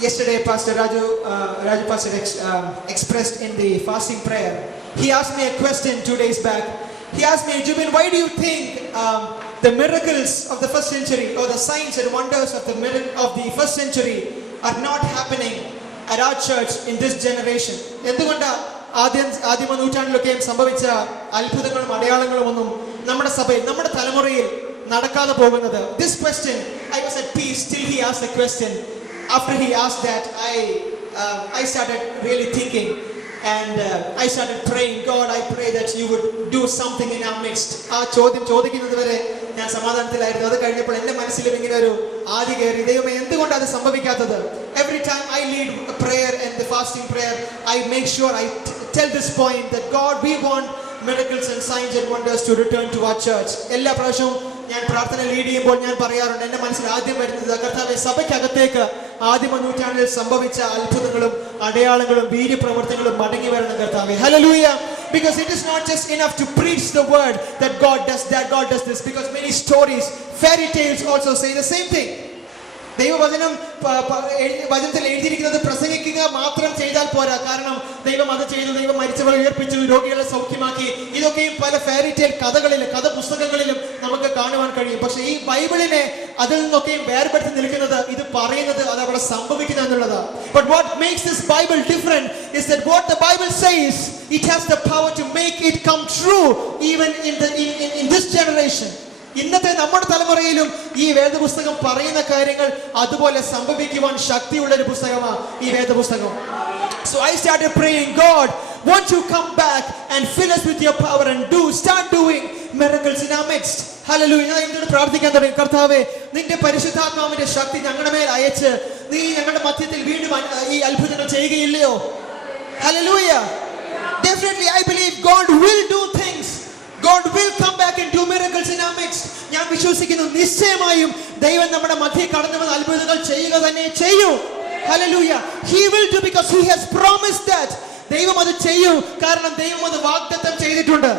Yesterday, Pastor Raju Pastor expressed in the fasting prayer. He asked me a question 2 days back. He asked me, Jubin, why do you think the miracles of the first century or the signs and wonders of the first century are not happening at our church in this generation? ആദ്യമ നൂറ്റാണ്ടിലൊക്കെയും സംഭവിച്ച അത്ഭുതങ്ങളും അടയാളങ്ങളും ഒന്നും നമ്മുടെ സഭയിൽ നമ്മുടെ തലമുറയിൽ നടക്കാതെ പോകുന്നത്? This question, I was at peace till he asked the question. After he asked that, I started really thinking, and I started praying, God, I pray that you would do something in our midst. ആ ചോദ്യം ചോദിക്കുന്നത് വരെ ഞാൻ സമാധാനത്തിലായിരുന്നു. അത് കഴിഞ്ഞപ്പോൾ എൻ്റെ മനസ്സിലും ഇങ്ങനെ ഒരു ആദി കയറി, ദൈവമേ എന്തുകൊണ്ട് അത് സംഭവിക്കാത്തത്? Every time I lead a prayer and the fasting prayer, I make sure I tell this point that God, we want miracles and signs and wonders to return to our church. എല്ലാ പ്രാവശ്യവും ഞാൻ പ്രാർത്ഥന lead ചെയ്യുമ്പോൾ ഞാൻ പറയാറുണ്ട്, എൻ്റെ മനസ്സിൽ ആദ്യം വരുന്നത് കർത്താവേ, സഭയ്ക്കകത്തേക്ക് ആദിമ നൂറ്റാണ്ടിൽ സംഭവിച്ച അത്ഭുതങ്ങളും അടയാളങ്ങളും വീര്യപ്രവർത്തനങ്ങളും മടങ്ങി വരണം കർത്താവേ. Hallelujah. Because it is not just enough to preach the word that God does that, God does this, because many stories, fairy tales also say the same thing. ദൈവവചനം വചനത്തിൽ എഴുതിയിരിക്കുന്നത് പ്രസംഗിക്കുക മാത്രം ചെയ്താൽ പോരാ. കാരണം ദൈവം അത് ചെയ്തു, ദൈവം മരിച്ചവരെ ഉയർപ്പിച്ചു, രോഗികളെ സൗഖ്യമാക്കി, ഇതൊക്കെയും പല ഫെയറി ടെയിൽ കഥകളിലും കഥപുസ്തകങ്ങളിലും നമുക്ക് കാണുവാൻ കഴിയും. പക്ഷെ ഈ ബൈബിളിനെ അതിൽ നിന്നൊക്കെയും വേർപെടുത്തി നിൽക്കുന്നത് ഇത് പറയുന്നത് അത് അവിടെ സംഭവിക്കുക എന്നുള്ളതാണ്. But what makes this Bible different is that what the Bible says, it has the power to make it come true even in this generation. ഇന്നത്തെ നമ്മുടെ തലമുറയിലും ഈ വേദപുസ്തകം പറയുന്ന കാര്യങ്ങൾ അതുപോലെ സംഭവിക്കുവാൻ ശക്തിയുള്ള ഒരു പുസ്തകമാണ് ഈ വേദപുസ്തകം. So I started praying, God, won't you come back and fill us with your power and start doing miracles in our midst. Hallelujah. ഞാൻ എന്നോട് പ്രാർത്ഥിക്കാൻ തുടങ്ങി, കർത്താവേ, നിന്റെ പരിശുദ്ധാത്മാവിന്റെ ശക്തി ഞങ്ങളുടെ മേൽ അയച്ച് നീ ഞങ്ങളുടെ മധ്യത്തിൽ വീണ്ടും ഈ അത്ഭുതങ്ങൾ ചെയ്യുകയില്ലയോ? Hallelujah. Definitely I believe God will do things. God will come back and do miracles in our midst. ഞാൻ വിശ്വസിക്കുന്നു, നിശ്ചയമായും ദൈവം നമ്മുടെ മധ്യേ കടന്നു വന്ന് അത്ഭുതങ്ങൾ ചെയ്യുക തന്നെ ചെയ്യും. Hallelujah. He will do because he has promised that. ദൈവം അത് ചെയ്യും, കാരണം ദൈവം അത് വാഗ്ദത്തം ചെയ്തിട്ടുണ്ട്.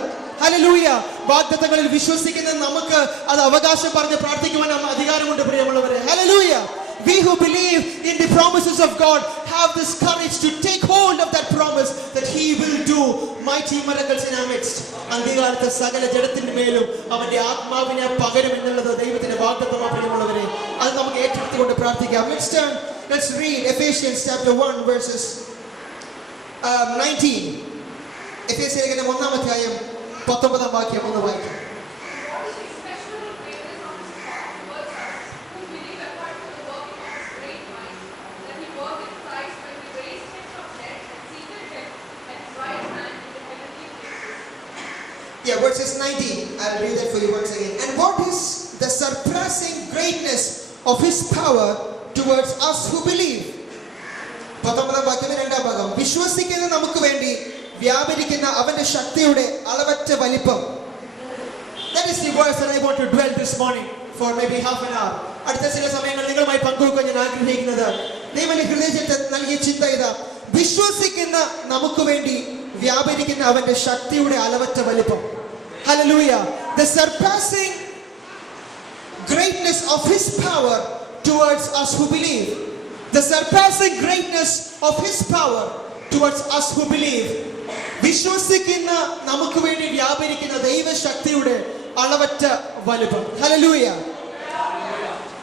Hallelujah. വാഗ്ദത്തങ്ങളിൽ വിശ്വസിക്കുന്ന നമുക്ക് അത് അവകാശം പറഞ്ഞ് പ്രാർത്ഥിക്കുവാൻ അധികാരമുണ്ട് പ്രിയമുള്ളവരെ. Hallelujah. We who believe in the promises of God have this courage to take hold of that promise that he will do mighty miracles in our midst. അന്ത്യകാലത്തെ സകല ജഡത്തിന്റെ മേലും അവന്റെ ആത്മാവിനെ പകരും എന്നുള്ളത് ദൈവത്തിന്റെ വാഗ്ദത്തമാണ് പ്രിയമുള്ളവരെ. അത് നമുക്ക് ഏറ്റെടുത്തുകൊണ്ട് പ്രാർത്ഥിക്കാം. Let's read Ephesians chapter 1 verses 19. എഫേസ്യലേഖനം 1-ാം അധ്യായം 19-ാം വാക്യം ഒന്ന് വായിക്കാം. Yeah, verses 19. I'll read that for you once again. And what is the surpassing greatness of his power towards us who believe? 19-ാം വാക്യത്തിന്റെ 2-ാം ഭാഗം. വിശ്വസിക്കുന്ന നമുക്ക് വേണ്ടി വ്യാപരിക്കുന്ന അവന്റെ ശക്തിയുടെ അളവറ്റ വലിപ്പം. That is the verse that I want to dwell this morning for maybe half an hour. അടുത്ത ചില സമയങ്ങൾ നിങ്ങളുമായി പങ്കുവെക്കാൻ ഞാൻ ആഗ്രഹിക്കുന്നത് ദൈവത്തിന്റെ ഹൃദയത്തിൽ നൽകിയ ചിന്ത ഇതാ: വിശ്വസിക്കുന്ന നമുക്ക് വേണ്ടി വ്യാപരിക്കുന്ന അവന്റെ ശക്തിയുടെ അളവറ്റ വലിപ്പം. Hallelujah. The surpassing greatness of his power towards us who believe. The surpassing greatness of his power towards us who believe. വിശ്വസിക്കുന്ന നമുക്ക് വേണ്ടി വ്യാപരിക്കുന്ന ദൈവശക്തിയുടെ അളവറ്റ വലിപ്പം. Hallelujah.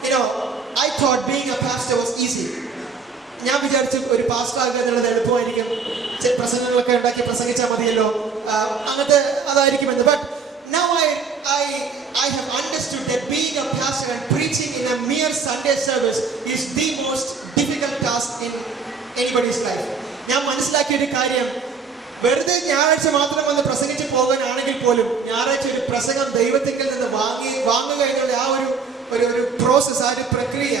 You know, I thought being a pastor was easy. ഞാൻ വിചാരിച്ചു ഒരു pastor ആകുക എന്നുള്ളത് എളുപ്പമായിരിക്കും, പ്രസംഗങ്ങളൊക്കെ ഉണ്ടാക്കി പ്രസംഗിച്ചാൽ മതിയല്ലോ, അങ്ങനത്തെ അതായിരിക്കുമെന്ന്. But now I have understood that being a pastor and preaching in a mere Sunday service is the most difficult task in anybody's life. ഞാൻ മനസ്സിലാക്കിയ ഒരു കാര്യം, വെറുതെ ഞായറാഴ്ച മാത്രം വന്ന് പ്രസംഗിച്ച് പോകാനാണെങ്കിൽ പോലും ഞായറാഴ്ച ഒരു പ്രസംഗം ദൈവത്തിങ്കിൽ നിന്ന് വാങ്ങുക എന്നുള്ള ആ ഒരു പ്രോസസ്, ആ ഒരു പ്രക്രിയ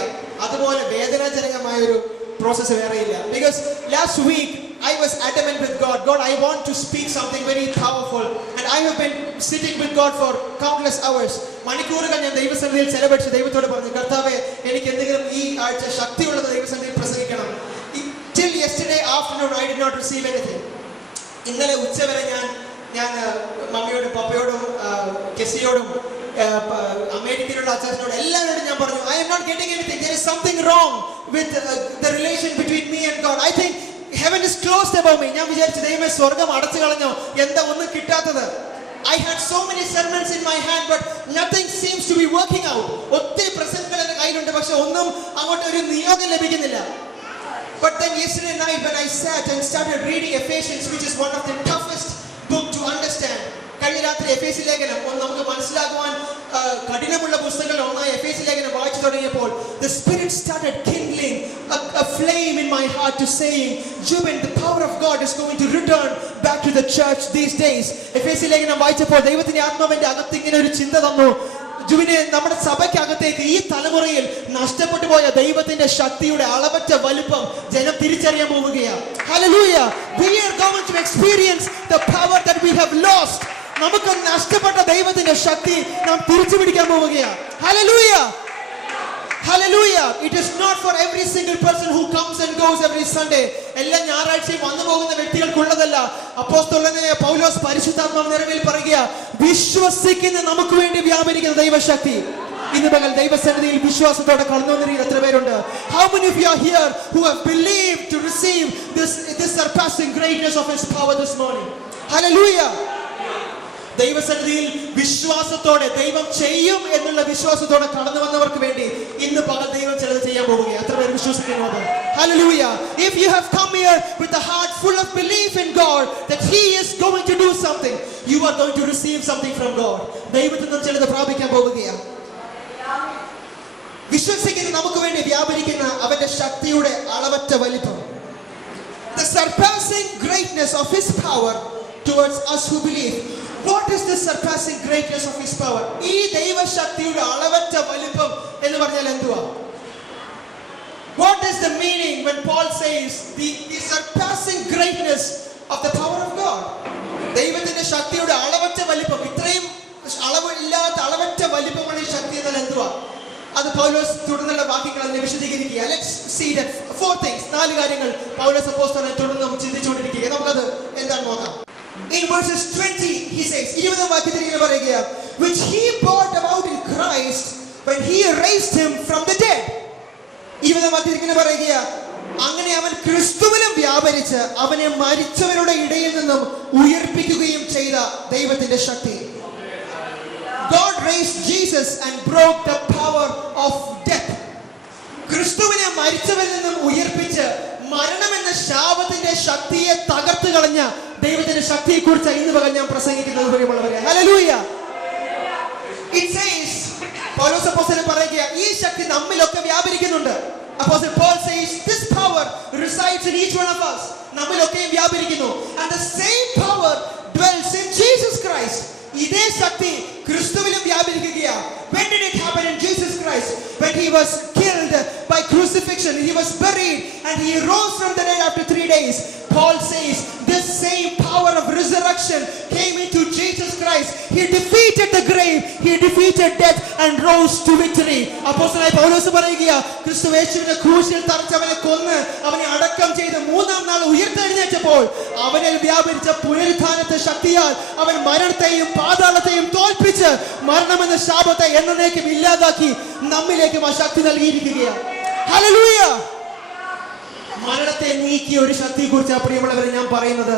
അതുപോലെ വേദനാജനകമായ ഒരു പ്രോസസ് വേറെയില്ല. Because last week I was adamant with God, I want to speak something very powerful, and I have been sitting with God for countless hours. മണിക്കൂറുകൾ ഞാൻ ദൈവസന്നിധിയിൽ ചെലവഴിച്ച് ദൈവത്തോട് പറഞ്ഞു, കർത്താവേ, എനിക്ക് എന്തെങ്കിലും ഈ ആഴ്ച ശക്തിയുള്ളത് ദൈവസന്നിധിയിൽ പ്രസംഗിക്കണം. Till yesterday afternoon I did not receive anything. ഇന്നലെ ഉച്ചവരെ ഞാൻ മമ്മിയോടും പപ്പയോടും കെസിയോടും അമേരിക്കയിലുള്ള അച്ചാച്ചനോട് എല്ലാവരോടും ഞാൻ പറഞ്ഞു, I am not getting anything. There is something wrong with the relation between me and God. I think heaven is closed above me. ഞാൻ വിചാരിച്ചു ദൈവമേ സ്വർഗ്ഗം അടച്ചു കളഞ്ഞോ, എന്താ ഒന്നും കിട്ടാത്തത്. I had so many sermons in my hand, but nothing seems to be working out. ഒത്തിരി പ്രസംഗങ്ങൾ എൻ്റെ കയ്യിലുണ്ട്, പക്ഷെ ഒന്നും അങ്ങോട്ട് ഒരു നിയോഗം ലഭിക്കുന്നില്ല. But then yesterday night when I sat and started reading Ephesians, which is one of the toughest book to understand. കഴിഞ്ഞ രാത്രി എഫേസ്യ ലേഖനം നമുക്ക് മനസ്സിലാക്കുവാൻ കഠിനമുള്ള പുസ്തകങ്ങൾ ഒന്നായി എഫേസ്യ ലേഖനം വായിച്ചു തുടങ്ങിയപ്പോൾ the spirit started kindling a flame in my heart to saying, Jubin, the power of God is going to return back to the church these days. എഫേസ്യ ലേഖനം വായിച്ചപ്പോൾ ദൈവത്തിന്റെ ആത്മാവിന്റെ അകത്ത് ഇങ്ങനെ ഒരു ചിന്ത തന്നു, ജുവിനെ നമ്മുടെ സഭയ്ക്കകത്തേക്ക് ഈ തലമുറയിൽ നഷ്ടപ്പെട്ടു പോയ ദൈവത്തിന്റെ ശക്തിയുടെ അളവറ്റ വലുപ്പം ജനം തിരിച്ചറിയാൻ പോവുകയാണ്. Hallelujah. We are going to experience the power that we have lost. നമുക്ക് നഷ്ടപ്പെട്ട ദൈവത്തിന്റെ ശക്തി നാം തിരിച്ചു പിടിക്കാൻ പോവുകയാണ്. Hallelujah. Hallelujah. It is not for every single person who comes and goes every Sunday. എല്ലാ ഞായറാഴ്ചയും വന്നു പോകുന്ന വ്യക്തികൾക്കുള്ളതല്ല. അപ്പോസ്തലനായ പൗലോസ് പരിശുദ്ധാത്മാവ് നിറവിൽ പറയുക, വിശ്വസിക്കുന്ന നമുക്ക് വേണ്ടി വ്യാപരിക്കുന്ന ദൈവശക്തി ഇന്ന് പകൽ ദൈവസന്നിധിയിൽ വിശ്വാസത്തോടെ കടന്നു വന്നിരിക്കുന്ന എത്ര പേരുണ്ട്? How many of you are here who have believed to receive this surpassing greatness of his power this morning? Hallelujah. ദൈവസന്നിധിയിൽ വിശ്വാസത്തോടെ ദൈവം ചെയ്യും എന്നുള്ള വിശ്വാസത്തോടെ കടന്നു വന്നവർക്ക് വേണ്ടി ഇന്ന് പകൽ ദൈവം ചിലത് ചെയ്യാൻ പോവുകയാണ്. എത്ര പേർ വിശ്വസിക്കുന്നത്? Hallelujah. If you have come here with a heart full of belief in God that he is going to do something, you are going to receive something from God. ദൈവത്തിൽ നിന്ന് ചിലത് പ്രാപിക്കാൻ പോവുകയാണ്. വിശ്വസിക്കുന്ന നമുക്ക് വേണ്ടി വ്യാപരിക്കുന്ന അവന്റെ ശക്തിയുടെ അളവറ്റ വലിപ്പം. The surpassing greatness of his power towards us who believe. What is the surpassing greatness of his power? ഈ ദൈവശക്തിയുടെ അളവറ്റ വലിപ്പം എന്ന് പറഞ്ഞാൽ എന്തുവാ? What is the meaning when Paul says the surpassing greatness of the power of God? ദൈവത്തിന്റെ ശക്തിയുടെ അളവറ്റ വലിപ്പം, ഇത്രയും അളവില്ലാത്ത അളവറ്റ വലിപ്പമാണ് ഈ ശക്തി എന്നാൽ എന്തുവാ? അത് പൗലോസ് തുടർന്നുള്ള വാക്യങ്ങൾ അതിനെ വിശദീകരിക്കുക. Let's see that four things, നാല് കാര്യങ്ങൾ പൗലോസ് അപ്പോസ്തലൻ തുടർന്ന് ചിന്തിച്ചുകൊണ്ടിരിക്കുക. നമുക്കത് എന്താണ് നോക്കാം. In verses 20 he says, 20 വാക്യത്തിൽ ഇങ്ങനെ പറയുക, which he brought about in Christ when he raised him from the dead. 20 വാക്യത്തിൽ ഇങ്ങനെ പറയുക, അങ്ങനെ അവൻ ക്രിസ്തുവിലും വ്യാപരിച്ച് അവനെ മരിച്ചവരുടെ ഇടയിൽ നിന്നും ഉയർപ്പിക്കുകയും ചെയ്ത ദൈവത്തിന്റെ ശക്തി. God raised Jesus and broke the power of death. ക്രിസ്തുവിനെ മരിച്ചവരിൽ നിന്നും ഉയർപ്പിച്ച് മരണമെന്ന ശാപത്തിന്റെ ശക്തിയെ തകർത്ത് കളഞ്ഞ ദൈവത്തിന്റെ ശക്തിയെ കുറിച്ച് ഇന്ന് പകൽ ഞാൻ പ്രസംഗിക്കുന്നത് പ്രിയമുള്ളവരെ. Hallelujah. It says, പൗലോസ് അപ്പോസ്തലൻ പറയുക, ഈ ശക്തി നമ്മിലൊക്കെ വ്യാപരിക്കുന്നുണ്ട്. Apostle Paul says this power resides in each one of us. നമ്മിലൊക്കെയും വ്യാപരിക്കുന്നു. And the same power dwells in Jesus Christ. ഇതേ ശക്തി ക്രിസ്തുവിലും വ്യാപരിക്കുകയാണ്. When did it happen in Jesus Christ? When he was killed by crucifixion, he was buried and he rose from the dead after 3 days. Paul says this same power of resurrection came into Jesus Christ. He defeated the grave, he defeated death and rose to victory. അപ്പോസ്തലനായ പൗലോസ് പറയുക, ക്രിസ്തു യേശുവിനെ ക്രൂശിൽ തറച്ച് അവനെ കൊന്ന് അവനെ അടക്കം ചെയ്ത് മൂന്നാം നാൾ ഉയർത്തെഴുന്നേറ്റപ്പോൾ അവനിൽ വ്യാപരിച്ച പുനരുത്ഥാനത്തെ ശക്തിയാൽ അവൻ മരണത്തെയും പാതാളത്തെയും തോൽപ്പിച്ച് മരണമെന്ന ശാപത്തെ എന്നേക്കും ഇല്ലാതാക്കി നമ്മിലേക്കും ആ ശക്തി നൽകിയിരിക്കുകയാണ്. Hallelujah. മരണത്തെ നീക്കിയ ഒരു ശക്തിയെ കുറിച്ച് പ്രിയമുള്ളവരെ ഞാൻ പറയുന്നത്.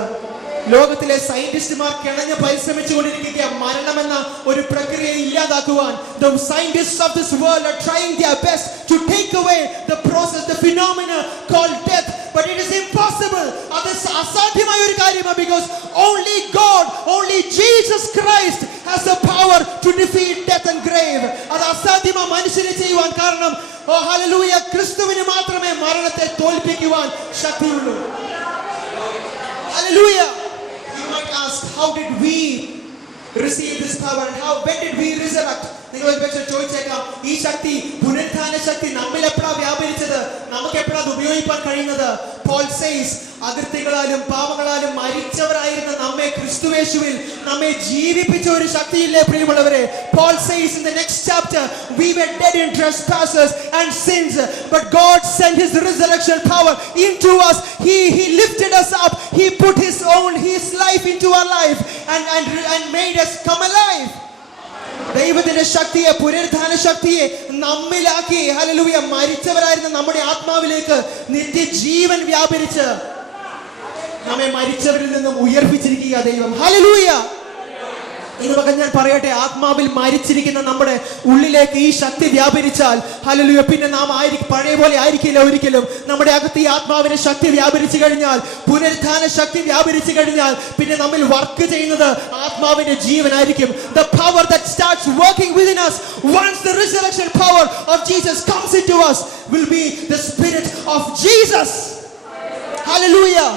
ലോകത്തിലെ സയന്റിസ്റ്റുമാർ കിണഞ്ഞ് പരിശ്രമിച്ചുകൊണ്ടിരിക്കുക മരണമെന്ന ഒരു പ്രക്രിയയെ ഇല്ലാതാക്കുവാൻ. The scientists of this world are trying their best to take away the process, the phenomena called death, but it is impossible. അത് അസാധ്യമായ ഒരു കാര്യമാണ്. Because only God, only Jesus Christ has the power to defeat death and grave. അത് അസാധ്യമാണ് മനുഷ്യനെ ചെയ്യുവാൻ. കാരണം ഓ hallelujah, ക്രിസ്തുവിന് മാത്രമേ മരണത്തെ തോൽപ്പിക്കുവാൻ ശക്തിയുള്ളൂ. Hallelujah. You might ask, how did we receive this power and when did we resurrect? നിങ്ങൾ ഒരുപക്ഷെ ചോദിച്ചേക്കാം, ഈ ശക്തി പുനരുത്ഥാന ശക്തി നമ്മിൽ എപ്പോഴാണ് വ്യാപരിച്ചത്, നമുക്ക് എപ്പോഴാണ് ഉപയോഗിക്കാൻ കഴിയുന്നത്? Paul says, അകൃത്യങ്ങളാലും പാപങ്ങളാലും മരിച്ചവരായിരുന്ന നമ്മെ ക്രിസ്തുയേശുവിൽ നമ്മെ ജീവിപ്പിച്ച ഒരു ശക്തിയില്ലേ പ്രിയമുള്ളവരെ? Paul says in the next chapter, we were dead in trespasses and sins, but God sent his resurrection power into us. He lifted us up. He put his life into our life and made us come alive. ദൈവത്തിന്റെ ശക്തിയെ, പുനരുത്ഥാന ശക്തിയെ നമ്മിലാക്കി hallelujah മരിച്ചവരായിരുന്ന നമ്മുടെ ആത്മാവിലേക്ക് നിത്യജീവൻ വ്യാപരിച്ച് നമ്മെ മരിച്ചവരിൽ നിന്നും ഉയർപ്പിച്ചിരിക്കുക ദൈവം. Hallelujah. ഇന്ന് പകൽ ഞാൻ പറയട്ടെ, ആത്മാവിൽ മരിച്ചിരിക്കുന്ന നമ്മുടെ ഉള്ളിലേക്ക് ഈ ശക്തി വ്യാപരിച്ചാൽ ഹല്ലേലൂയ പിന്നെ നാം പഴയ പോലെ ആയിരിക്കില്ല ഒരിക്കലും. നമ്മുടെ അകത്ത് ഈ ആത്മാവിന്റെ ശക്തി വ്യാപരിച്ചു കഴിഞ്ഞാൽ, പുനരുത്ഥാന ശക്തി വ്യാപരിച്ചു കഴിഞ്ഞാൽ പിന്നെ നമ്മിൽ വർക്ക് ചെയ്യുന്നത് ആത്മാവിന്റെ ജീവനായിരിക്കും. The power that starts working within us once the resurrection power of Jesus comes into us will be the spirit of Jesus. Hallelujah.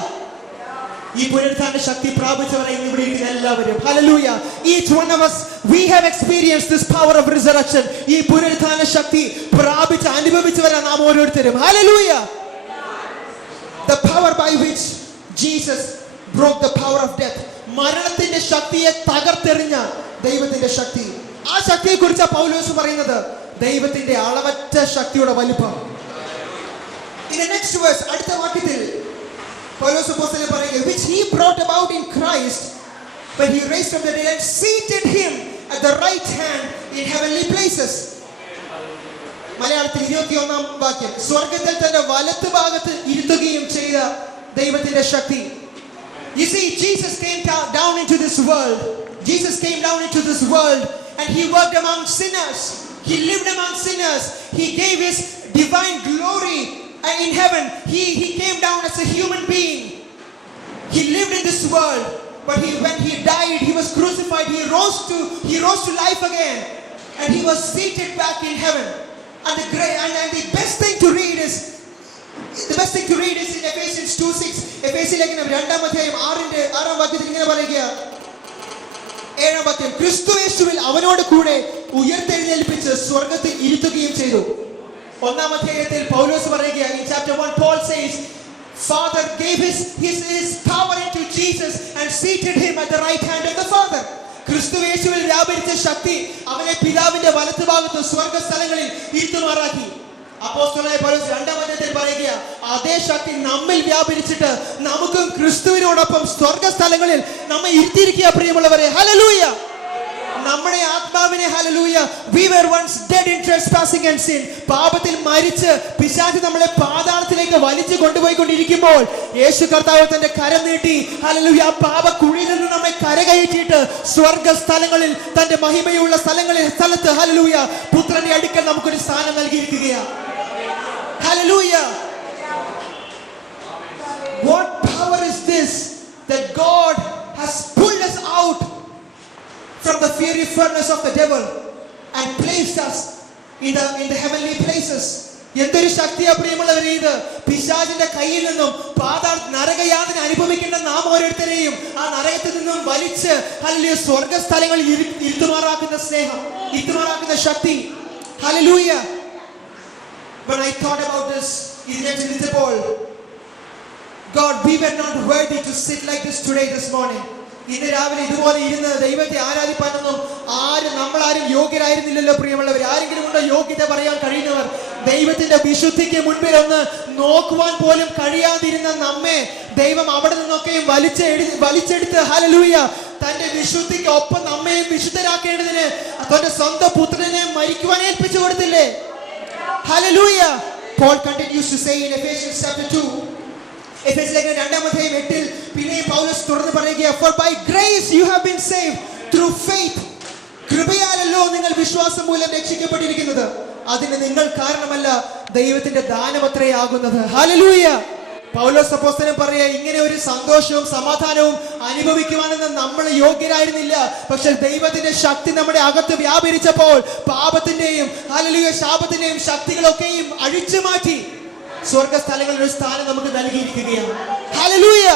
ഈ പുനരുത്ഥാന ശക്തി പ്രാപിച്ചവരെ ഇവിടെ ഇരിക്കുന്ന എല്ലാവരും hallelujah, each one of us we have experienced this power of resurrection. ഈ പുനരുത്ഥാന ശക്തി പ്രാപിച്ച് അനുഭവിച്ചവരാണ് നാം ഓരോരുത്തരും. Hallelujah. The power by which Jesus broke the power of death. മരണത്തിന്റെ ശക്തിയെ തകർത്തെറിഞ്ഞ ദൈവത്തിന്റെ ശക്തി. ആ ശക്തിയെ കുറിച്ചാണ് പൗലോസ് പറയുന്നത്, ദൈവത്തിന്റെ അളവറ്റ ശക്തിയുടെ വലിപ്പം. In the next verse, അടുത്ത വാക്യത്തിൽ പൗലോസ് അപ്പോസ്തലൻ പറയുക, which he brought about in Christ when he raised from the dead and seated him at the right hand in heavenly places. മലയാളത്തിൽ 21-ാം വാക്യം, സ്വർഗ്ഗത്തിൽ തന്റെ വലത്ത് ഭാഗത്ത് ഇരുത്തുകയും ചെയ്ത ദൈവത്തിന്റെ ശക്തി. You see, Jesus came down into this world. Jesus came down into this world and he worked among sinners. He lived among sinners. He gave his divine glory. And in heaven, he came down as a human being. He lived in this world, but when he died, he was crucified. He rose to life again, and he was seated back in heaven. And the best thing to read is in Ephesians 2:6. എഫേസ്യലേഖനം 2-ാം അധ്യായം 6-ാം വാക്യത്തിൽ ഇങ്ങനെ പറയുക, 7-ാം വാക്യം, ക്രിസ്തു യേശുവിൽ അവനോട് കൂടെ ഉയർത്തെഴുന്നേൽപ്പിച്ച് സ്വർഗ്ഗത്തിൽ ഇരുത്തുകയും ചെയ്തു. 1-ാം അധ്യായത്തിൽ പൗലോസ് പറയുക, in chapter 1 Paul says, Father gave his power into Jesus and seated him at the right hand of the Father. ക്രിസ്തു യേശുവിൽ വ്യാപരിച്ച ശക്തി അവനെ പിതാവിന്റെ വലത്തുഭാഗത്ത് സ്വർഗ്ഗസ്ഥലങ്ങളിൽ ഇരുത്തുമാറാക്കി. അപ്പോസ്തലനായ പൗലോസ് 2-ാം അധ്യായത്തിൽ പറയുക, അതേ ശക്തി നമ്മിൽ വ്യാപരിച്ചിട്ട് നമുക്കും ക്രിസ്തുവിനോടൊപ്പം സ്വർഗ്ഗസ്ഥലങ്ങളിൽ നമ്മെ ഇരുത്തിയിരിക്കുക. പ്രിയമുള്ളവരെ, ഹല്ലേലൂയ. നമ്മുടെ ആത്മാവിനെ hallelujah, we were once dead in trespassing and sin. പാപത്തിൽ മരിച്ച് പിശാച് നമ്മളെ പാതാളത്തിലേക്ക് വലിച്ചു കൊണ്ടുപോയിക്കൊണ്ടിരിക്കുമ്പോൾ യേശു കർത്താവ് തന്റെ കരം നീട്ടി ഹല്ലേലൂയ പാപക്കുഴിയിൽ നിന്ന് നമ്മെ കരകയറ്റിയിട്ട് സ്വർഗ്ഗസ്ഥലങ്ങളിൽ തന്റെ മഹിമയുള്ള സ്ഥലത്ത് ഹല്ലേലൂയ പുത്രന്റെ അടുക്കൽ നമുക്കൊരു സ്ഥാനം നൽകിയിരിക്കുകയാണ്. Hallelujah. What power is this that God has pulled us out from the fiery furnace of the devil and placed us in the heavenly places. എന്തൊരു ശക്തിയാ പ്രിയമുള്ളവരെ ഇത്! പിശാചിന്റെ കയ്യിൽ നിന്നും നരകയാതന അനുഭവിക്കേണ്ട നാം ഓരോരുത്തരെയും ആ നരകത്തിൽ നിന്നും വലിച്ച് ഹല്ലേലൂയ സ്വർഗ്ഗസ്ഥലങ്ങളിൽ ഇരുത്തുമാറാക്കുന്ന സ്നേഹം, ഇരുത്തുമാറാക്കുന്ന ശക്തി. Hallelujah. When I thought about this, ഇതിനെ ചിന്തിച്ചപ്പോൾ, God, we were not worthy to sit like this today, this morning. ഇന്ന് രാവിലെ ഇതുപോലെ ഇരുന്ന് ദൈവത്തെ ആരാധിപ്പാനൊന്നും നമ്മളാരും യോഗ്യരായിരുന്നില്ലല്ലോ പ്രിയമുള്ളവർ. ആരെങ്കിലും ഉണ്ടോ യോഗ്യത പറയാൻ കഴിയുന്നവർ? ദൈവത്തിന്റെ വിശുദ്ധിക്ക് മുൻപിൽ ഒന്ന് നോക്കുവാൻ പോലും കഴിയാതിരുന്ന നമ്മെ ദൈവം അവിടെ നിന്നൊക്കെയും വലിച്ചെടുത്ത് ഹല്ലേലൂയ തന്റെ വിശുദ്ധിക്ക് ഒപ്പം നമ്മയും വിശുദ്ധരാക്കേണ്ടതിന് തന്റെ സ്വന്തം പുത്രനെ മരിക്കുവാൻ ഏൽപ്പിച്ചു കൊടുത്തില്ലേ? Hallelujah. Paul continues to say in Ephesians chapter 2, എഫേസ്യലേഖനം 2-ാം അധ്യായം 8-ൽ പിന്നെയും പൗലോസ് തുടർന്ന് പറയുക, for by grace you have been saved through faith. കൃപയാലല്ലോ നിങ്ങൾ വിശ്വാസം മൂലം രക്ഷിക്കപ്പെട്ടിരിക്കുന്നത്, അതിന് നിങ്ങൾ കാരണമല്ല, ദൈവത്തിന്റെ ദാനമത്രയാകുന്നത്. ഹല്ലേലൂയ. പൗലോസ് അപ്പോസ്തലൻ പറയുക, ഇങ്ങനെ ഒരു സന്തോഷവും സമാധാനവും അനുഭവിക്കുവാനെന്ന് നമ്മൾ യോഗ്യരായിരുന്നില്ല. പക്ഷെ ദൈവത്തിന്റെ ശക്തി നമ്മുടെ അകത്ത് വ്യാപരിച്ചപ്പോൾ പാപത്തിന്റെയും ഹല്ലേലൂയ ശാപത്തിന്റെയും ശക്തികളൊക്കെയും അഴിച്ചു മാറ്റി സ്വർഗ്ഗസ്ഥലങ്ങളിൽ ഒരു സ്ഥാനം നമുക്ക് നൽകിയിരിക്കുകയാണ്. Hallelujah.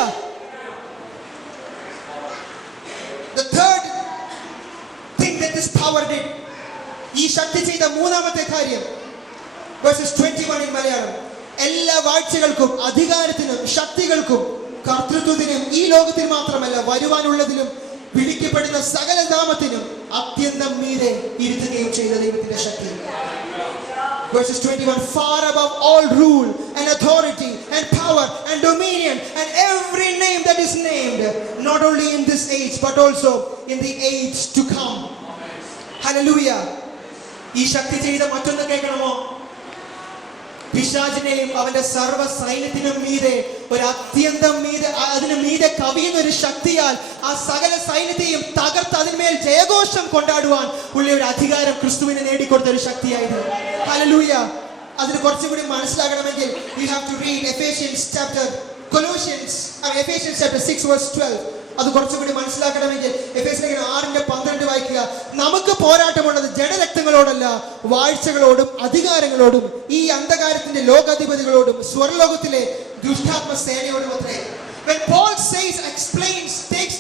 The third thing that this power did, ഈ ശക്തി ചെയ്ത മൂന്നാമത്തെ കാര്യം, verses 21 in മലയാളം, എല്ലാ വാഴ്ചകൾക്കും അധികാരത്തിനും ശക്തികൾക്കും കർത്തൃത്വത്തിനും ഈ ലോകത്തിൽ മാത്രമല്ല വരുവാനുള്ളതിലും വിളിക്കപ്പെടുന്ന സകല നാമത്തിനും അത്യന്തം മീതെ ഇരുത്തുകയും ചെയ്ത ദൈവത്തിന്റെ ശക്തി. Verses 21, far above all rule and authority and power and dominion and every name that is named, not only in this age but also in the age to come. Hallelujah. ഈ ശക്തി ചെയ്ത മറ്റൊന്ന് കേൾക്കണമോ? പിശാചിനെയും അവന്റെ സർവ്വ സൈന്യത്തിനും മീതെ ഒരു അത്യന്തം മീതെ, അതിന് മീതെ കവിയുന്ന ഒരു ശക്തിയാൽ ആ സകല സൈന്യത്തെയും തകർത്ത് അതിന്മേൽ ജയഘോഷം കൊണ്ടാടുവാൻ ഉള്ള ഒരു അധികാരം ക്രിസ്തുവിനെ നേടിക്കൊടുത്ത ഒരു ശക്തിയായത്. ഹല്ലേലൂയ. അതിന് കുറച്ചും കൂടി മനസ്സിലാകണമെങ്കിൽ we have to read Ephesians chapter 6 verse 12. അത് കുറച്ചും കൂടി മനസ്സിലാക്കണമെങ്കിൽ എഫേസ്യർ 6:12 വായിക്കുക. നമുക്ക് പോരാട്ടമുള്ളത് ജഡരക്തങ്ങളോടല്ല, വാഴ്ചകളോടും അധികാരങ്ങളോടും ഈ അന്ധകാരത്തിന്റെ ലോകാധിപതികളോടും സ്വർലോകത്തിലെ ദുഷ്ടാത്മ സേനയോടും അത്രേ. When Paul says, explains, takes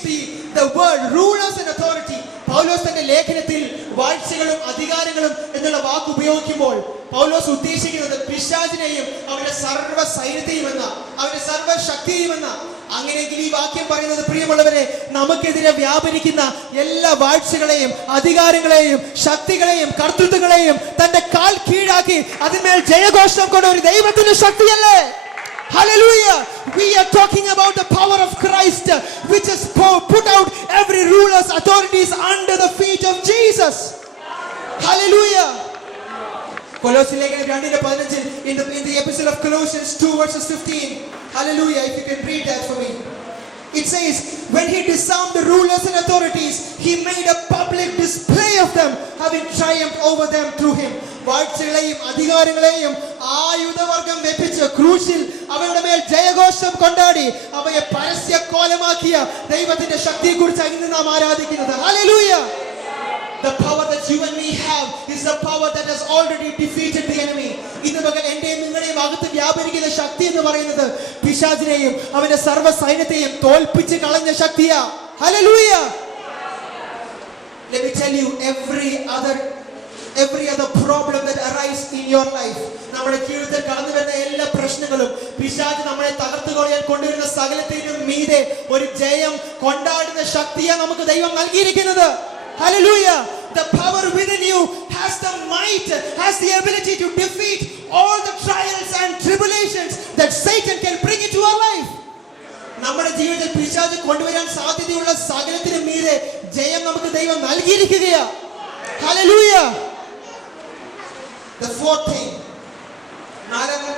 the word rulers and authority, പൗലോസ് തന്റെ ലേഖനത്തിൽ വാഴ്ചകളും അധികാരങ്ങളും എന്നുള്ള വാക്ക് ഉപയോഗിക്കുമ്പോൾ പൗലോസ് ഉദ്ദേശിക്കുന്നത് പിശാചിനെയും അവന്റെ സർവ്വ സൈന്യത്തെയും എന്ന, അവന്റെ സർവ്വ ശക്തിയും എന്ന. അങ്ങനെയെങ്കിൽ ഈ വാക്യം പറയുന്നത്, പ്രിയമുള്ളവരെ, നമുക്കെതിരെ വ്യാപരിക്കുന്ന എല്ലാ വാഴ്ചകളെയും അധികാരങ്ങളെയും ശക്തികളെയും കർത്തൃത്വങ്ങളെയും തന്റെ കാൽ കീഴാക്കി അതിന്മേൽ ജയഘോഷം കൊണ്ട ഒരു ദൈവത്തിന്റെ ശക്തിയല്ലേ? Hallelujah. We are talking about the power of Christ, which has put out every ruler's authorities under the feet of Jesus. Hallelujah. Colossians 2:15 in the epistle of Colossians 2 verses 15. Hallelujah. If you can read that for me. It says, when he disarmed the rulers and authorities, he made a public display of them, having triumphed over them through him. വാഴ്ചകളെയും അധികാരങ്ങളെയും ആയുധവർഗം വെപ്പിച്ച് ക്രൂശിൽ അവരുടെ മേൽ ജയഘോഷം കൊണ്ടാടി അവയെ പരസ്യ കോലമാക്കിയ ദൈവത്തിന്റെ ശക്തിയെക്കുറിച്ച് ഇന്ന് നാം ആരാധിക്കുന്നത്. Hallelujah. The power that you and me have is the power that has already defeated the enemy. ഇന്ന് പകൽ എന്റെയും നിങ്ങളുടെയും അകത്ത് വ്യാപരിക്കുന്ന ശക്തി എന്ന് പറയുന്നത് പിശാചിനെയും അവന്റെ സർവ്വ സൈന്യത്തെയും തോൽപ്പിച്ച് കളഞ്ഞ ശക്തിയാ. Hallelujah. Let me tell you, every other problem that arises in your life, നമ്മുടെ ജീവിതത്തിൽ കടന്നു വരുന്ന എല്ലാ പ്രശ്നങ്ങളും പിശാച് നമ്മളെ തകർത്തു കളയാൻ കൊണ്ടുവരുന്ന സകലത്തിനും മീതെ ഒരു ജയം കൊണ്ടാടുന്ന ശക്തിയാണ് നമുക്ക് ദൈവം നൽകിയിരിക്കുന്നത്. Hallelujah. The power within you has the might, has the ability to defeat all the trials and tribulations that Satan can bring into our life. നമ്മുടെ ജീവിതത്തിൽ പിശാച് കൊണ്ടുവരാൻ സാധ്യതയുള്ള സകലത്തിനും മീതെ ജയം നമുക്ക് ദൈവം നൽകിയിരിക്കുകയാണ്. Hallelujah. The fourth thing, നാലാമത്തെ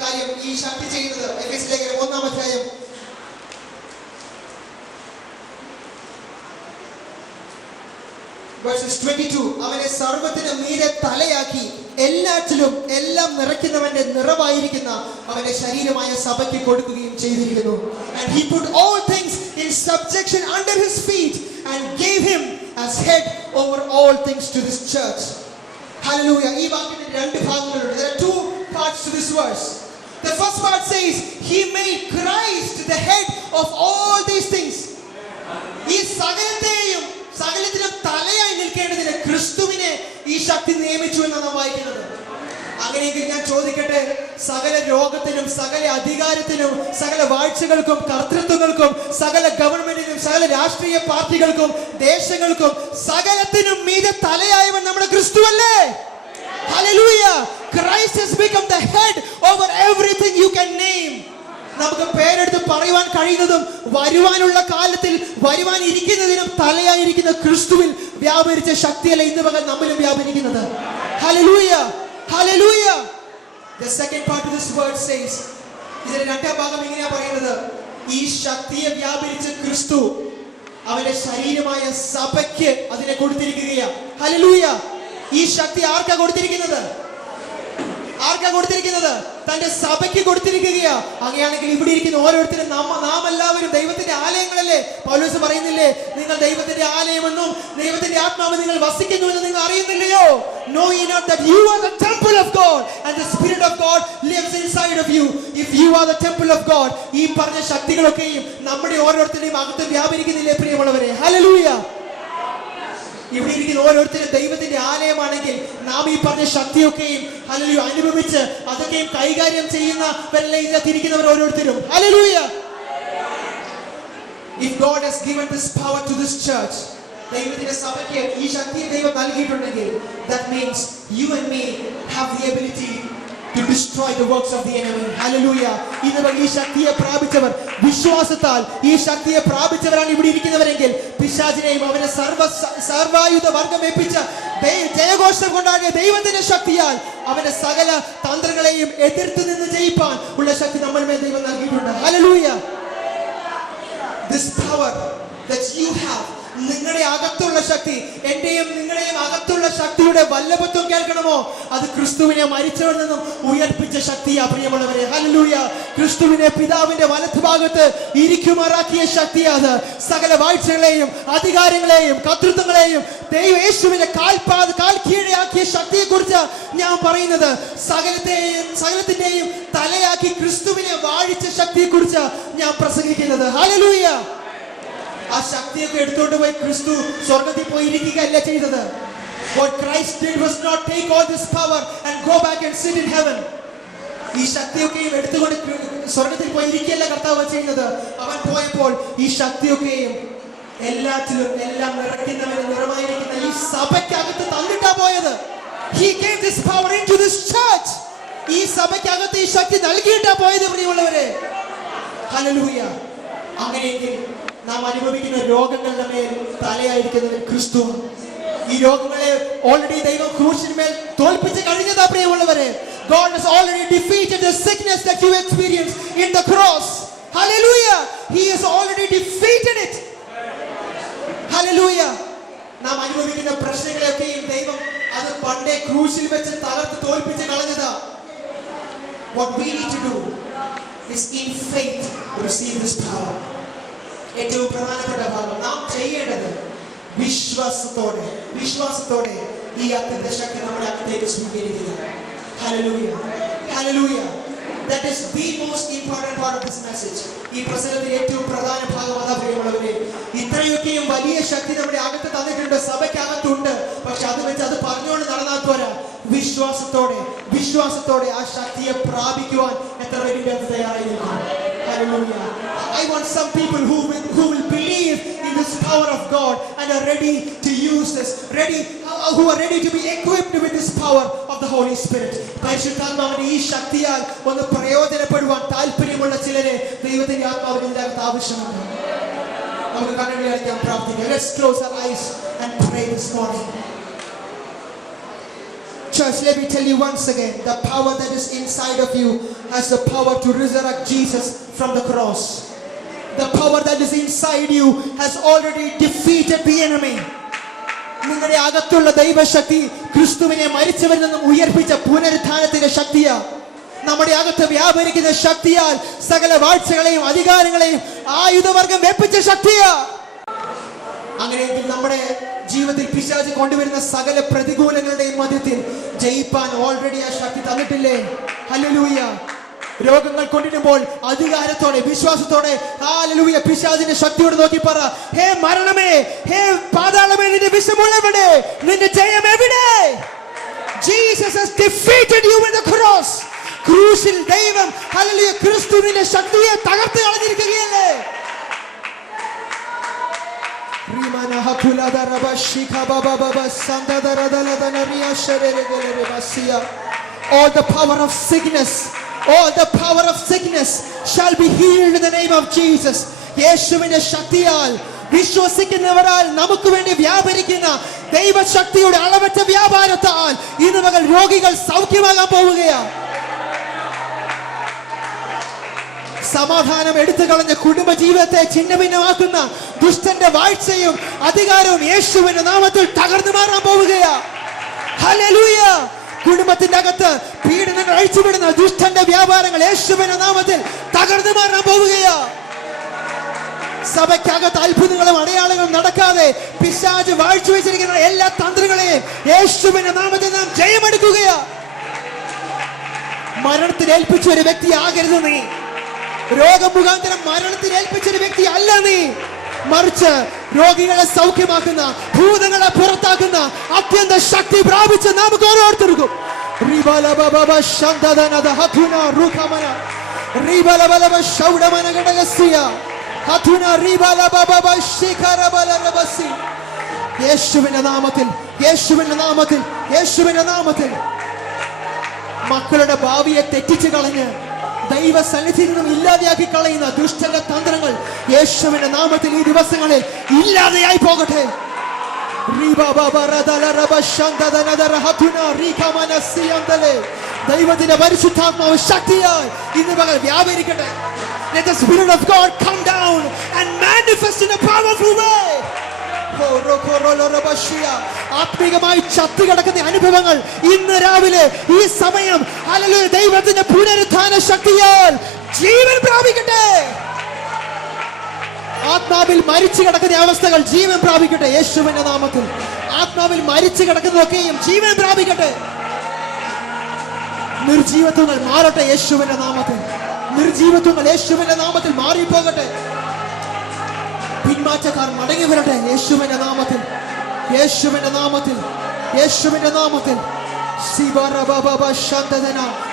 കാര്യം ഈ ശക്തി ചെയ്യുന്നത് എഫേസ്യർ 1 verses 22, അവനെ സർവ്വത്തിന് മീതെ തലയാക്കി എല്ലാറ്റിലും എല്ലാം നിറയ്ക്കുന്നവന്റെ നിറവായിരിക്കുന്ന അവന്റെ ശരീരമായ സഭയ്ക്ക് കൊടുക്കുകയും ചെയ്തിരിക്കുന്നു. And he put all things in subjection under his feet and gave him as head over all things to this church. Hallelujah. ഈ വാക്യത്തിന് രണ്ട് ഭാഗങ്ങളുണ്ട്. There are two parts to this verse. The first part says he made Christ the head of all these things. ഈ സകലത്തിനും തലയായി നിൽക്കേണ്ടതിന് ക്രിസ്തുവിനെ ഈ ശക്തി നിയമിച്ചു എന്നാണ് നാം വായിക്കുന്നത്. അങ്ങനെയെങ്കിൽ ഞാൻ ചോദിക്കട്ടെ, സകല രോഗത്തിനും സകല അധികാരത്തിനും സകല വാഴ്ചകൾക്കും കർത്തൃത്വങ്ങൾക്കും സകല ഗവൺമെന്റിനും സകല രാഷ്ട്രീയ പാർട്ടികൾക്കും ദേശങ്ങൾക്കും സകലത്തിനും മീതെ തലയായവൻ നമ്മുടെ ക്രിസ്തുവല്ലേ? Hallelujah. Christ has become the head over everything you can name. നമുക്ക് പേരെടുത്ത് പറയുവാൻ കഴിയുന്നതും വരുവാനുള്ള കാലത്തിൽ വരുവാൻ ഇരിക്കുന്നതിനും തലയായിരിക്കുന്ന ക്രിസ്തുവിൽ വ്യാപരിച്ച ശക്തിയല്ല ഇന്ന് പകൽ നമ്മിലും വ്യാപരിക്കുന്നത്. Hallelujah. Hallelujah. The second part of this word says, ഇതിന്റെ രണ്ടാം ഭാഗം ഇങ്ങനെയാ പറയുന്നത്, ഈ ശക്തിയെ വ്യാപരിച്ച ക്രിസ്തു അവന്റെ ശരീരമായ സഭയ്ക്ക് അതിനെ കൊടുത്തിരിക്കുകയാണ്. Hallelujah. ഈ ശക്തി ആർക്കാ കൊടുത്തിരിക്കുന്നത്? തന്റെ സഭയ്ക്ക് കൊടുത്തിരിക്കുകയാ. അങ്ങനെയാണെങ്കിൽ ഇവിടെ ഇരിക്കുന്ന ഓരോരുത്തരും നാം എല്ലാവരും ദൈവത്തിന്റെ ആലയങ്ങളല്ലേ? പൗലോസ് പറയുന്നില്ലേ, നിങ്ങൾ ദൈവത്തിന്റെ ആലയമെന്നും ദൈവത്തിന്റെ ആത്മാവ് നിങ്ങൾ വസിക്കുന്നുവെന്ന് നിങ്ങൾ അറിയുന്നില്ലയോ? Know ye not that you are the temple of God and the Spirit of God lives inside of you? If you are the temple of God, ഈ പറഞ്ഞ ശക്തികളൊക്കെയും നമ്മുടെ ഓരോരുത്തരുടെയും അകത്ത് വ്യാപരിക്കുന്നില്ലേ പ്രിയമുള്ളവരെ? Hallelujah. ഇവിടെ ഇരിക്കുന്ന ഓരോരുത്തരും ദൈവത്തിന്റെ ആലയമാണെങ്കിൽ നാം ഈ പറഞ്ഞ ശക്തിയൊക്കെയും ഹല്ലേലൂയ അനുഭവിച്ച് അതൊക്കെയും കൈകാര്യം ചെയ്യുന്നവരല്ലേ ഇതിരിക്കുന്നവർ ഓരോരുത്തരും. Hallelujah. If God has given this power to this church, ദൈവത്തിന്റെ സഭയ്ക്ക് ഈ ശക്തിയെ ദൈവം നൽകിയിട്ടുണ്ടെങ്കിൽ, that means you and me have the ability to destroy the works of the enemy. Hallelujah. ഇന്ന് ഈ ശക്തിയെ പ്രാപിച്ചവർ, വിശ്വാസത്താൽ ഈ ശക്തിയെ പ്രാപിച്ചവരാണ് ഇവിടെ ഇരിക്കുന്നവരെങ്കിൽ പിശാചിനെയും അവനെ സർവായുധ വർഗം ഏൽപ്പിച്ച ജയഘോഷം കൊണ്ടാടിയ ദൈവത്തിന്റെ ശക്തിയാൽ അവന്റെ സകല തന്ത്രങ്ങളെയും എതിർത്ത് നിന്ന് ജയിപ്പാൻ ഉള്ള ശക്തി നമ്മൾ മേൽ ദൈവം നൽകിയിട്ടുണ്ട്. Hallelujah. This power that you have, നിങ്ങളുടെ അകത്തുള്ള ശക്തി, എന്റെയും നിങ്ങളുടെയും അകത്തുള്ള ശക്തിയുടെ വല്ലഭത്വം കേൾക്കണമോ? അത് ക്രിസ്തുവിനെ മരിച്ചവരിൽ നിന്നും ഉയർപ്പിച്ച ശക്തിയാ പ്രിയമുള്ളവരെ. ഹല്ലേലൂയ. ക്രിസ്തുവിനെ പിതാവിന്റെ വലത്തുഭാഗത്ത് ഇരിക്കുമാറാക്കിയ ശക്തിയാണ്. സകല വാഴ്ചകളെയും അധികാരങ്ങളെയും കർത്തൃത്വങ്ങളെയും യേശുവിന്റെ കാൽ കീഴാക്കിയ ശക്തിയെ കുറിച്ച് ഞാൻ പറയുന്നത്. സകലത്തിന്റെയും തലയാക്കി ക്രിസ്തുവിനെ വാഴിച്ച ശക്തിയെ കുറിച്ച് ഞാൻ പ്രസംഗിക്കുന്നത്. ഹല്ലേലൂയ. ആ ശക്തിയൊക്കെ എടുത്തുകൊണ്ട് പോയി ക്രിസ്തു സ്വർഗത്തിൽ പോയി ഇരിക്കുകയല്ല ചെയ്തത്. What Christ did was not take all this power and go back and sit in heaven. ഈ ശക്തിയൊക്കെയും എടുത്തുകൊണ്ട് സ്വർഗത്തിൽ പോയി ഇരിക്കുകയല്ല കർത്താവ് ചെയ്യുന്നത്. അവൻ പോയപ്പോൾ ഈ ശക്തിയൊക്കെയും എല്ലാറ്റിലും എല്ലാം നിറയ്ക്കുന്നവന് നിറമായിരിക്കുന്ന ഈ സഭയ്ക്കകത്ത് തന്നിട്ടാ പോയത്. He gave this power into this church. ഈ സഭയ്ക്കകത്ത് ഈ ശക്തി നൽകിയിട്ടാ പോയത് പ്രിയമുള്ളവരെ. ഹല്ലേലൂയ. അങ്ങനെയെങ്കിൽ നാം അനുഭവിക്കുന്ന രോഗങ്ങളുടെ മേൽ തലയായിരിക്കുന്നത് ക്രിസ്തു. ഈ രോഗങ്ങളെ ഓൾറെഡി ദൈവം ക്രൂശിന്മേൽ തോൽപ്പിച്ച് കഴിഞ്ഞതാ പ്രിയമുള്ളവരെ. God has already defeated the sickness that you experienced in the cross. Hallelujah. He has already defeated it. Hallelujah. നാം അനുഭവിക്കുന്ന പ്രശ്നങ്ങളെയൊക്കെയും ദൈവം അത് പണ്ടേ ക്രൂശിൽ വെച്ച് തകർത്ത് തോൽപ്പിച്ച് കളഞ്ഞതാ. What we need to do is in faith receive this power. ഏറ്റവും പ്രധാനപ്പെട്ട ഭാഗം നാം ചെയ്യേണ്ടത് വിശ്വാസത്തോടെ ഈ അത്യന്ത ശക്തി നമ്മുടെ അകത്തേക്ക് സ്വീകരിക്കുക. Hallelujah. Hallelujah. That is the most important part of this message. ഈ പ്രസംഗത്തിന്റെ ഏറ്റവും പ്രധാന ഭാഗം അതാ പ്രിയമുള്ളവരെ. ഇത്രയൊക്കെയും വലിയ ശക്തി നമ്മുടെ അകത്ത് തന്നിട്ടുണ്ട്, സഭയ്ക്കകത്തുണ്ട്. പക്ഷെ അത് വെച്ച് അത് പറഞ്ഞുകൊണ്ട് നടന്നാൽ പോരാ. വിശ്വാസത്തോടെ ആ ശക്തിയെ പ്രാപിക്കുവാൻ എത്ര പേരുടെ അത് തയ്യാറായിരിക്കും. Hallelujah. I want some people who will believe in this power of God and are ready to use this, who are ready to be equipped with this power of the Holy Spirit. പരിശുദ്ധാത്മാവിന്റെ ഈ ശക്തിയാൽ ഒന്ന് പ്രയോജനപ്പെടുവാൻ താല്പര്യമുള്ള ചിലരെ ദൈവത്തിന്റെ ആത്മാവിന്റെ ആവശ്യമുണ്ട്. നമുക്ക് കണ്ണുകളെ അടയ്ക്കാൻ പ്രാർത്ഥിക്കാം. Let's close our eyes and pray this morning. Church, let me tell you once again, the power that is inside of you has the power to resurrect Jesus from the cross. The power that is inside you has already defeated the enemy. നിങ്ങളുടെ അകത്തുള്ള ദൈവശക്തി ക്രിസ്തുവിനെ മരിച്ചവരിൽ നിന്നും ഉയർപ്പിച്ച പുനരുത്ഥാനത്തിന്റെ ശക്തിയാ. നമ്മുടെ അകത്ത് വ്യാപരിക്കുന്ന ശക്തിയാൽ സകല വാഴ്ചകളെയും അധികാരങ്ങളെയും ആയുധവർഗം വെപ്പിച്ച ശക്തിയാ. അങ്ങനെയെങ്കിൽ നമ്മുടെ ജീവിതത്തിൽ പിശാച് കൊണ്ടുവരുന്ന സകല പ്രതികൂലങ്ങളുടെയും മധ്യത്തിൽ ജയിപ്പാൻ ഓൾറെഡി ആ ശക്തി തന്നിട്ടില്ലേ? ഹല്ലേലൂയ. രോഗങ്ങൾ കൊണ്ടിരുമ്പോൾ അധികാരത്തോടെ വിശ്വാസത്തോടെ ഹല്ലേലൂയ പിശാചിന്റെ ശക്തിയോട് നോക്കി പറ, ഹേ മരണമേ, ഹേ പാതാളമേ, നിന്റെ വിഷമുള്ളവിടെ, നിന്റെ ജയം എവിടെ? Jesus has defeated you in the cross. ക്രൂശിൽ ദൈവം ഹല്ലേലൂയ ക്രിസ്തുവിന്റെ ശക്തിയെ തകർത്ത് കളഞ്ഞിരിക്കുകയല്ലേ? All the power of sickness shall be healed in the name of Jesus. യേശുവിന്റെ ശക്തിയാൽ വിശ്വസിക്കുന്നവരാൽ നമുക്ക് വേണ്ടി വ്യാപരിക്കുന്ന ദൈവശക്തിയുടെ അളവറ്റ വ്യാപാരത്താൽ ഇന്ന് മകൾ രോഗികൾ സൗഖ്യമാകാൻ പോവുകയാണ്. സമാധാനം എടുത്തു കളഞ്ഞ കുടുംബ ജീവിതത്തെ ഛിന്നഭിന്നമാക്കുന്ന ദുഷ്ടന്റെ വാഴ്ചയും അധികാരവും യേശുവിന്റെ നാമത്തിൽ തകർന്നു മാറാൻ പോവുകയാ. ഹല്ലേലൂയ. കുടുംബത്തിന്റെ അകത്ത് പീഡനങ്ങൾ അഴിച്ചുവിടുന്ന ദുഷ്ടന്റെ വ്യാപാരങ്ങൾ യേശുവിന്റെ നാമത്തിൽ തകർന്നു മാറാൻ പോവുകയാ. സഭയ്ക്കകത്ത് അത്ഭുതങ്ങളും അടയാളങ്ങളും നടക്കാതെ പിശാച് വാഴ്ച വെച്ചിരിക്കുന്ന എല്ലാ തന്ത്രങ്ങളെയും യേശുവിന്റെ നാമത്തിൽ നാം ജയമെടുക്കുകയാ. മരണത്തിൽ ഏൽപ്പിച്ച ഒരു വ്യക്തി ആകരുത് നീ. രോഗമുഖാന്തരം മരണത്തിൽ ഏൽപ്പിച്ച ഒരു വ്യക്തി അല്ല നീ. മറിച്ച് രോഗികളെ സൗഖ്യമാക്കുന്ന, ഭൂതങ്ങളെ പുറത്താക്കുന്ന അത്യന്ത ശക്തി പ്രാപിച്ച നമുക്ക് ഓരോരുത്തർക്കും യേശുവിന്റെ നാമത്തിൽ മക്കളുടെ ഭാവിയെ തെറ്റിച്ച് കളഞ്ഞ് ദൈവ സന്നിധിയിൽ നിന്നും ഇല്ലാതെയാക്കി കളയുന്ന ദുഷ്ടന്റെ തന്ത്രങ്ങൾ യേശുവിന്റെ നാമത്തിൽ ഈ ദിവസങ്ങളിൽ ഇല്ലാതെയായി പോകട്ടെ. ദൈവത്തിന്റെ പരിശുദ്ധാത്മാവ് ശക്തിയായി ഇന്ന് പകൽ വ്യാപരിക്കട്ടെ. Let the Spirit of God come down and manifest in a powerful way. ആത്മീകമായി ചത്തു കിടക്കുന്ന അനുഭവങ്ങൾ ഇന്ന് രാവിലെ ഈ സമയം ഹല്ലേലൂയ ദൈവത്തിന്റെ പുനരുത്ഥാന ശക്തിയാൽ ജീവൻ പ്രാപിക്കട്ടെ. ആത്മാവിൽ മരിച്ചു കിടക്കുന്ന അവസ്ഥകൾ ജീവൻ പ്രാപിക്കട്ടെ യേശുവിന്റെ നാമത്തിൽ. ആത്മാവിൽ മരിച്ചു കിടക്കുന്നതൊക്കെയും ജീവൻ പ്രാപിക്കട്ടെ. നിർജീവത്വങ്ങൾ മാറട്ടെ യേശുവിന്റെ നാമത്തിൽ. നിർജീവത്വങ്ങൾ യേശുവിന്റെ നാമത്തിൽ മാറിപ്പോകട്ടെ. പിന്മാറ്റക്കാർ മടങ്ങി വരട്ടെ യേശുവിന്റെ നാമത്തിൽ. യേശുവിന്റെ നാമത്തിൽ. യേശുവിന്റെ നാമത്തിൽ.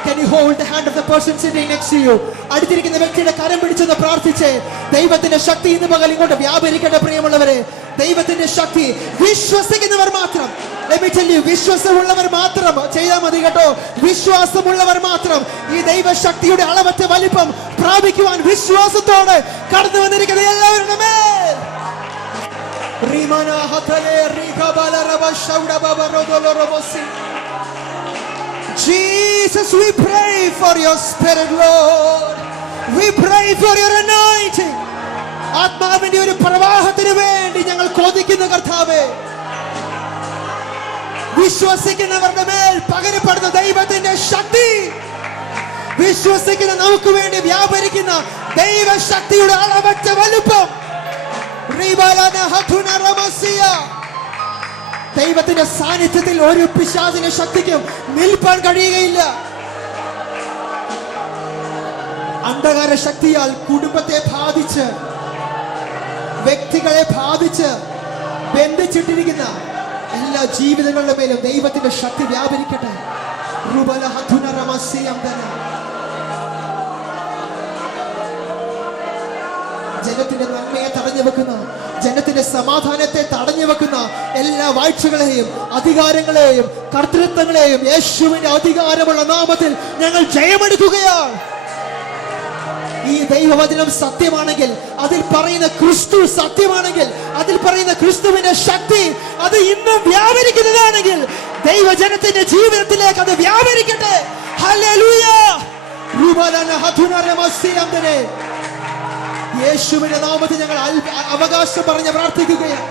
Can you hold the hand of the person sitting next to you? അടുത്തിരിക്കുന്ന വ്യക്തിയുടെ കരം പിടിച്ചെന്ന് പ്രാർത്ഥിച്ച് ദൈവത്തിന്റെ ശക്തി ഇന്ന് പകൽ ഇങ്ങോട്ട് വ്യാപരിക്കട്ടെ. പ്രിയമുള്ളവരെ, ദൈവത്തിന്റെ ശക്തി വിശ്വസിക്കുന്നവർ മാത്രം, let me tell you, വിശ്വാസമുള്ളവർ മാത്രം ചെയ്താൽ മതി കേട്ടോ. വിശ്വാസമുള്ളവർ മാത്രം ഈ ദൈവശക്തിയുടെ അളവറ്റ വലിപ്പം പ്രാപിക്കുവാൻ വിശ്വാസത്തോടെ കടന്നു വന്നിരിക്കുന്ന എല്ലാവരുടെ മേൽ Jesus, we pray for your spirit, Lord. We pray for your anointing. ആത്മാവിന്റെ ഒരു പ്രവാഹത്തിന് വേണ്ടി ഞങ്ങൾ കൊതിക്കുന്ന കർത്താവേ, വിശ്വസിക്കുന്നവരുടെ മേൽ പകരപ്പെടുന്ന ദൈവത്തിന്റെ ശക്തി, വിശ്വസിക്കുന്ന നമുക്ക് വേണ്ടി വ്യാപരിക്കുന്ന ദൈവശക്തിയുടെ അളവറ്റ വലുപ്പം, ദൈവത്തിന്റെ സാന്നിധ്യത്തിൽ ഒരു പിശാചിന്റെ ശക്തിക്കും നിൽപ്പാൻ കഴിയുകയില്ല. അന്ധകാര ശക്തിയാൽ കുടുംബത്തെ ബാധിച്ച്, വ്യക്തികളെ ബാധിച്ച് ബന്ധിച്ചിട്ടിരിക്കുന്ന എല്ലാ ജീവിതങ്ങളുടെ മേലും ദൈവത്തിന്റെ ശക്തി വ്യാപരിക്കട്ടെ. ജനത്തിന്റെ നന്മയെ തടഞ്ഞു വെക്കുന്ന, ജനത്തിന്റെ സമാധാനത്തെ തടഞ്ഞു വെക്കുന്ന എല്ലാ വാഴ്ചകളെയും അധികാരങ്ങളെയും കർത്തൃത്വങ്ങളെയും യേശുവിന്റെ അധികാരമുള്ള നാമത്തിൽ ഞങ്ങൾ ജയമെടുക്കുകയാണ്. ഈ ദൈവവചനം സത്യമാണെങ്കിൽ, അതിൽ പറയുന്ന ക്രിസ്തു സത്യമാണെങ്കിൽ, അതിൽ പറയുന്ന ക്രിസ്തുവിന്റെ ശക്തി അത് ഇന്നും വ്യാപരിക്കുന്നതാണെങ്കിൽ ദൈവജനത്തിന്റെ ജീവിതത്തിലേക്ക് അത് വ്യാപരിക്കട്ടെ. ഹല്ലേലൂയ. യേശുവിന്റെ നാമത്തിൽ ഞങ്ങൾ അവകാശം പറഞ്ഞ് പ്രാർത്ഥിക്കുകയാണ്.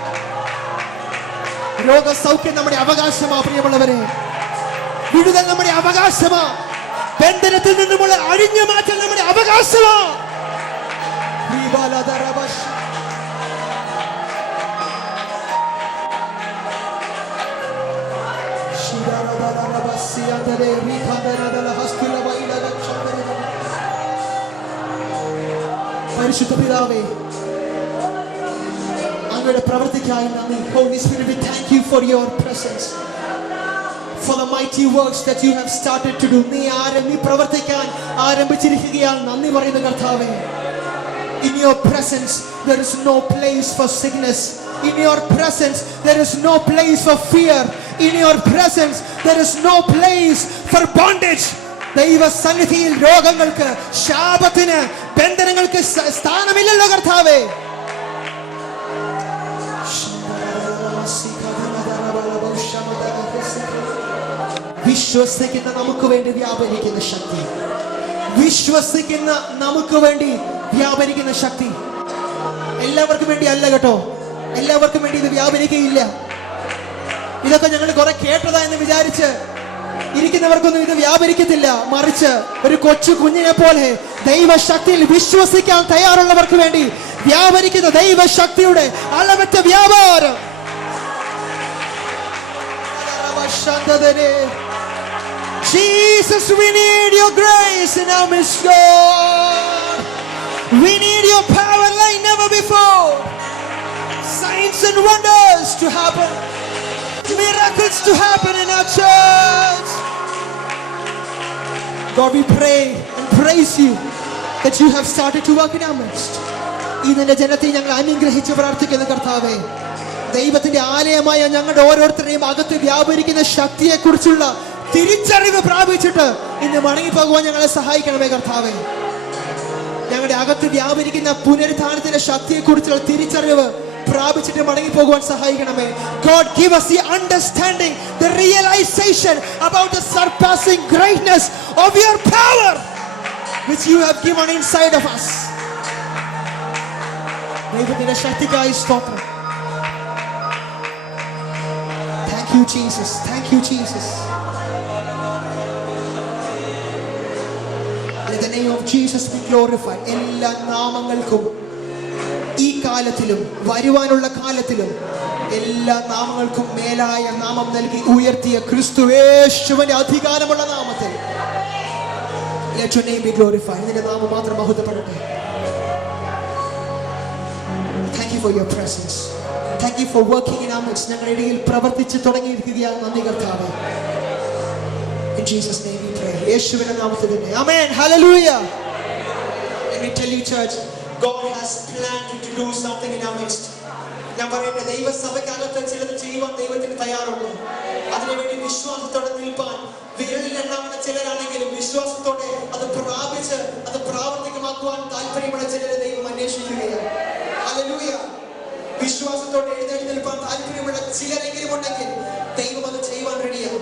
രോഗസൗഖ്യം നമ്മുടെ അവകാശമാ പ്രിയമുള്ളവരെ. വിടുതൽ നമ്മുടെ അവകാശമാ. ബന്ധനത്തിൽ നിന്നുമുള്ള അഴിഞ്ഞു മാറ്റൽ നമ്മുടെ അവകാശമാ. പരിശുദ്ധ പിതാവേ, അങ്ങയുടെ പ്രവൃത്തിക്കായി നന്ദി. Holy Spirit, we thank you for your presence, for the mighty works that you have started to do. നീ പ്രവർത്തിക്കാൻ ആരംഭിച്ചിരിക്കുകയാണ്. നന്ദി പറയുന്ന കർത്താവേ. In your presence there is no place for sickness. In your presence there is no place for fear. In your presence there is no place for bondage. ദൈവ സന്നിധിയിൽ രോഗങ്ങൾക്ക്, ശാപത്തിന്, ബന്ധനങ്ങൾക്ക് സ്ഥാനമില്ലല്ലോ കർത്താവേ. വിശ്വസിക്കുന്ന നമുക്ക് വേണ്ടി വ്യാപരിക്കുന്ന ശക്തി, വിശ്വസിക്കുന്ന നമുക്ക് വേണ്ടി വ്യാപരിക്കുന്ന ശക്തി. എല്ലാവർക്കും വേണ്ടി അല്ല കേട്ടോ, എല്ലാവർക്കും വേണ്ടി ഇത് വ്യാപരിക്കുകയില്ല. ഇതൊക്കെ ഞങ്ങൾ കുറെ കേട്ടതാ എന്ന് വിചാരിച്ച് ഇരിക്കുന്നവർക്കൊന്നും ഇത് വ്യാപരിക്കത്തില്ല. മറിച്ച് ഒരു കൊച്ചു കുഞ്ഞിനെ പോലെ ദൈവശക്തിയിൽ വിശ്വസിക്കാൻ തയ്യാറുള്ളവർക്ക് വേണ്ടി വ്യാപരിക്കുന്ന ദൈവശക്തിയുടെ അളവറ്റ വ്യാപാരം. Jesus, we need your grace in our midst, God. We need your power like never before. Signs and wonders to happen, miracles to happen in our church. God, we pray and praise you that you have started to work in our midst. ഇതിന്റെ ജനത്തെ ഞങ്ങൾ അനുഗ്രഹിച്ച് പ്രാർത്ഥിക്കുന്ന കർത്താവേ, ദൈവത്തിന്റെ ആലയമായ ഞങ്ങളുടെ ഓരോരുത്തരുടെയും അകത്ത് വ്യാപരിക്കുന്ന ശക്തിയെ കുറിച്ചുള്ള തിരിച്ചറിവ് പ്രാപിച്ചിട്ട് ഇന്ന് മടങ്ങിപ്പോകുവാൻ ഞങ്ങളെ സഹായിക്കണമേ കർത്താവേ. ഞങ്ങളുടെ അകത്ത് വ്യാപരിക്കുന്ന പുനരുത്ഥാനത്തിന്റെ ശക്തിയെക്കുറിച്ചുള്ള തിരിച്ചറിവ് പ്രാപിച്ചിട്ട് മടങ്ങിപ്പോകുവാൻ സഹായിക്കണമേ. God, give us the understanding, the realization about the surpassing greatness of your power which you have given inside of us. ദൈവത്തിന്റെ ശക്തിക്കായി സ്തോത്രം. Thank you Jesus, thank you Jesus. Let the name of Jesus be glorified. എല്ലാ നാമങ്ങൾക്കും ഈ കാലത്തിലും വരുവാനുള്ള കാലത്തിലും എല്ലാ നാമങ്ങൾക്കും മേലായ നാമം നൽകി ഉയർത്തിയ ക്രിസ്തുയേശുവിന്റെ അധികാരമുള്ള നാമത്തിൽ let your name be glorified. നിന്റെ നാമം മാത്രം മഹത്വപ്പെടട്ടെ. Thank you for your presence. Thank you for working in our midst. ഞങ്ങളുടെ ഇടയിൽ പ്രവർത്തിച്ച് തുടങ്ങിയിരിക്കുകയാണ്. നന്ദി കർത്താവേ. In Jesus name we pray. യേശുവിന്റെ നാമത്തിൽ തന്നെ. Amen. Hallelujah. Let me tell you church, God has planned to do something in our midst. ഞാൻ പറയട്ടെ, ദൈവസഭയ്ക്കകത്ത് ചിലത് ചെയ്യുവാൻ ദൈവത്തിന് തയ്യാറുണ്ട്. അതിനുവേണ്ടി വിശ്വാസത്തോടെ നിൽപ്പാൻ വിരലിലെണ്ണാവുന്ന ചിലരാണെങ്കിലും വിശ്വാസത്തോടെ അത് പ്രാപിച്ച് അത് പ്രാവർത്തികമാക്കുവാൻ താല്പര്യമുള്ള ചിലരെ ദൈവം അന്വേഷിക്കുകയാണ്. ഹല്ലേലൂയ. വിശ്വാസത്തോടെ എഴുന്നേറ്റ് നിൽപ്പാൻ താല്പര്യമുള്ള